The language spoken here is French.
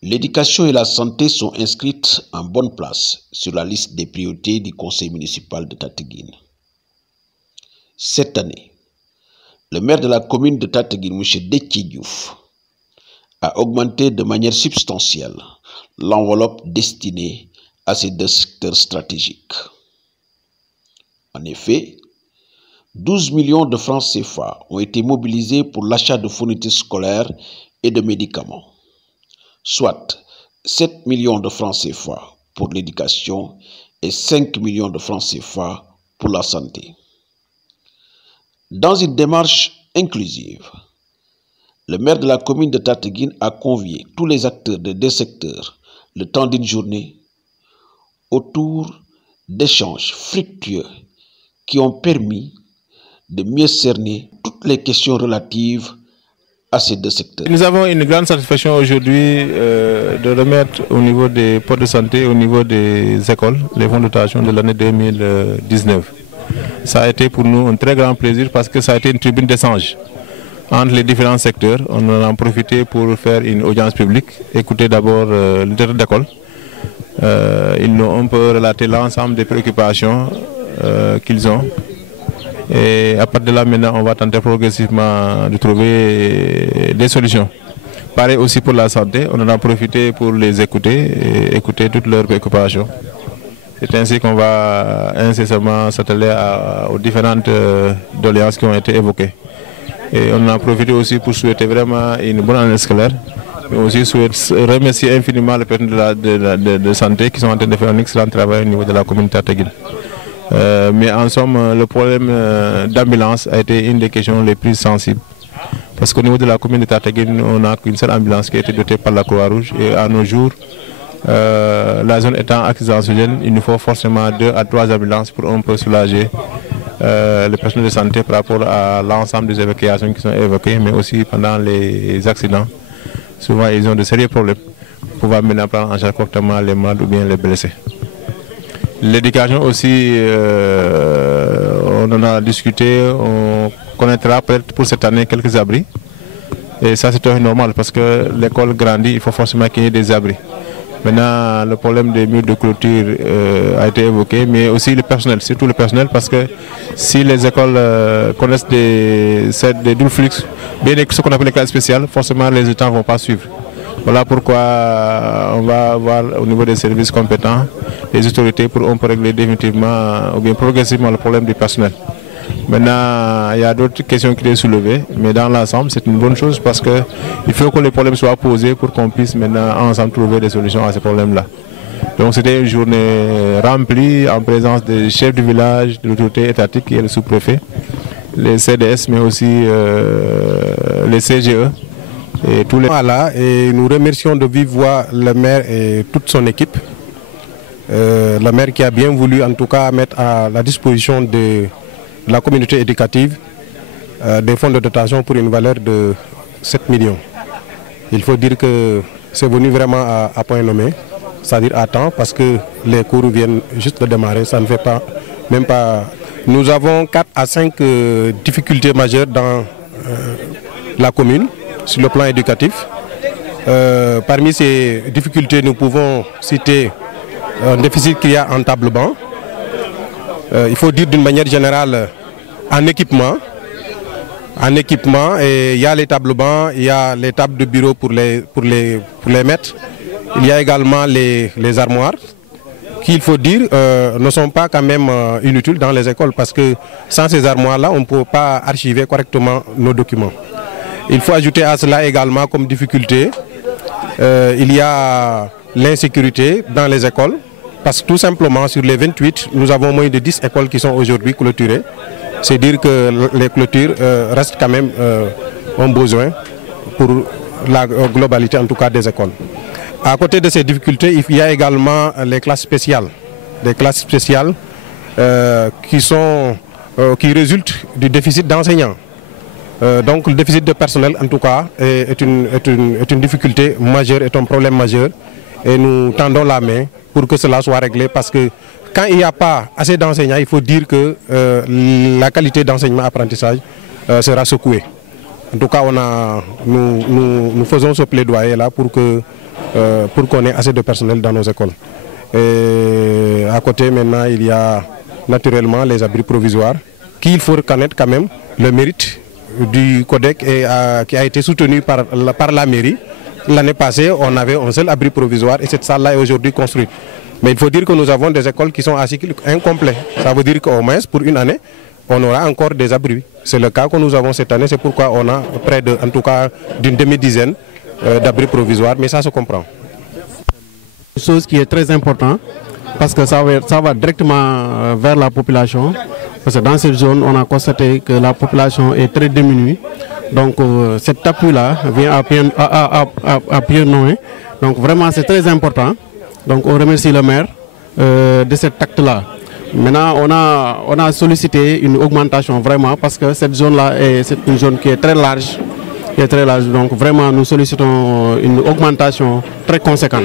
L'éducation et la santé sont inscrites en bonne place sur la liste des priorités du conseil municipal de Tataguine. Cette année, le maire de la commune de Tataguine, M. Déthié Diouf, a augmenté de manière substantielle l'enveloppe destinée à ces deux secteurs stratégiques. En effet, 12 millions de francs CFA ont été mobilisés pour l'achat de fournitures scolaires et de médicaments, soit 7 millions de francs CFA pour l'éducation et 5 millions de francs CFA pour la santé. Dans une démarche inclusive, le maire de la commune de Tataguine a convié tous les acteurs des deux secteurs le temps d'une journée autour d'échanges fructueux qui ont permis de mieux cerner toutes les questions relatives à ces deux secteurs. Nous avons une grande satisfaction aujourd'hui de remettre au niveau des postes de santé, au niveau des écoles, les fonds de dotation de l'année 2019. Ça a été pour nous un très grand plaisir parce que ça a été une tribune d'échange entre les différents secteurs. On en a profité pour faire une audience publique, écouter d'abord le directeur d'école. Ils nous ont un peu relaté l'ensemble des préoccupations qu'ils ont. Et à partir de là, maintenant, on va tenter progressivement de trouver des solutions. Pareil aussi pour la santé, on en a profité pour les écouter et écouter toutes leurs préoccupations. C'est ainsi qu'on va incessamment s'atteler aux différentes doléances qui ont été évoquées. Et on en a profité aussi pour souhaiter vraiment une bonne année scolaire, mais aussi remercier infiniment les personnes de santé qui sont en train de faire un excellent travail au niveau de la communauté Tataguine. Mais en somme, le problème d'ambulance a été une des questions les plus sensibles. Parce qu'au niveau de la commune de Tataguine, on n'a qu'une seule ambulance qui a été dotée par la Croix-Rouge. Et à nos jours, la zone étant accidentogène, il nous faut forcément 2 à 3 ambulances pour un peu soulager les personnels de santé par rapport à l'ensemble des évacuations qui sont évoquées, mais aussi pendant les accidents. Souvent, ils ont de sérieux problèmes pour pouvoir maintenant prendre en charge correctement les malades ou bien les blessés. L'éducation aussi, on en a discuté, on connaîtra peut-être pour cette année quelques abris. Et ça c'est tout à fait normal parce que l'école grandit, il faut forcément qu'il y ait des abris. Maintenant, le problème des murs de clôture a été évoqué, mais aussi le personnel, surtout le personnel, parce que si les écoles connaissent des doubles flux, bien ce qu'on appelle les classes spéciales, forcément les étudiants ne vont pas suivre. Voilà pourquoi on va avoir au niveau des services compétents les autorités pour on peut régler définitivement ou bien progressivement le problème du personnel. Maintenant, il y a d'autres questions qui sont soulevées, mais dans l'ensemble, c'est une bonne chose parce qu'il faut que les problèmes soient posés pour qu'on puisse maintenant ensemble trouver des solutions à ces problèmes-là. Donc c'était une journée remplie en présence des chefs du village, de l'autorité étatique qui est le sous-préfet, les CDS, mais aussi les CGE. Et tous les... Voilà, et nous remercions de vive voix le maire et toute son équipe. Le maire qui a bien voulu en tout cas mettre à la disposition de la communauté éducative des fonds de dotation pour une valeur de 7 millions. Il faut dire que c'est venu vraiment à point nommé, c'est-à-dire à temps, parce que les cours viennent juste de démarrer, ça ne fait pas, même pas... Nous avons 4 à 5 difficultés majeures dans la commune, sur le plan éducatif. Parmi ces difficultés, nous pouvons citer un déficit qu'il y a en table-banc. Il faut dire d'une manière générale en équipement. Et il y a les tables-bancs, il y a les tables de bureau pour les mettre. Il y a également les armoires qui, il faut dire, ne sont pas quand même inutiles dans les écoles parce que sans ces armoires-là, on ne peut pas archiver correctement nos documents. Il faut ajouter à cela également comme difficulté, il y a l'insécurité dans les écoles, parce que tout simplement sur les 28, nous avons moins de 10 écoles qui sont aujourd'hui clôturées. C'est dire que les clôtures restent quand même un besoin pour la globalité en tout cas des écoles. À côté de ces difficultés, il y a également les classes spéciales. Des classes spéciales qui résultent du déficit d'enseignants. Donc le déficit de personnel en tout cas est une difficulté majeure, est un problème majeur et nous tendons la main pour que cela soit réglé parce que quand il n'y a pas assez d'enseignants, il faut dire que la qualité d'enseignement-apprentissage sera secouée. En tout cas, nous faisons ce plaidoyer là pour qu'on ait assez de personnel dans nos écoles. Et à côté, maintenant, il y a naturellement les abris provisoires, qu'il faut reconnaître quand même le mérite du CODEC qui a été soutenu par la mairie. L'année passée, on avait un seul abri provisoire et cette salle-là est aujourd'hui construite. Mais il faut dire que nous avons des écoles qui sont à cycle incomplet. Ça veut dire qu'au moins, pour une année, on aura encore des abris. C'est le cas que nous avons cette année, c'est pourquoi on a près de, en tout cas, d'une demi-dizaine d'abris provisoires, mais ça se comprend. Une chose qui est très importante, parce que ça va directement vers la population, parce que dans cette zone, on a constaté que la population est très diminuée. Donc cet appui-là vient à pied noé. Donc vraiment, c'est très important. Donc on remercie le maire de cet acte-là. Maintenant, on a sollicité une augmentation vraiment parce que cette zone-là c'est une zone qui est très large. Donc vraiment, nous sollicitons une augmentation très conséquente.